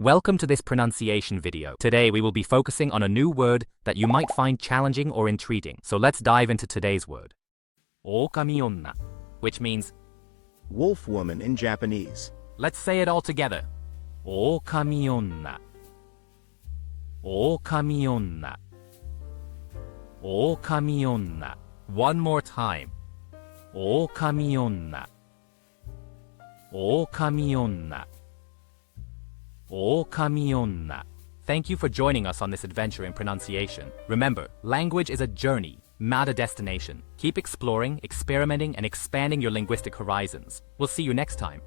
Welcome to this pronunciation video. Today we will be focusing on a new word that you might find challenging or intriguing. So let's dive into today's word. Ookamionna, which means wolf woman in Japanese. let's say it all together. Ookamionna. Ookamionna. Ookamionna. One more time. Ookamionna. Ookamionna. Ookamionna. Thank you for joining us on this adventure in pronunciation. Remember, language is a journey, not a destination. Keep exploring, experimenting, and expanding your linguistic horizons. We'll see you next time.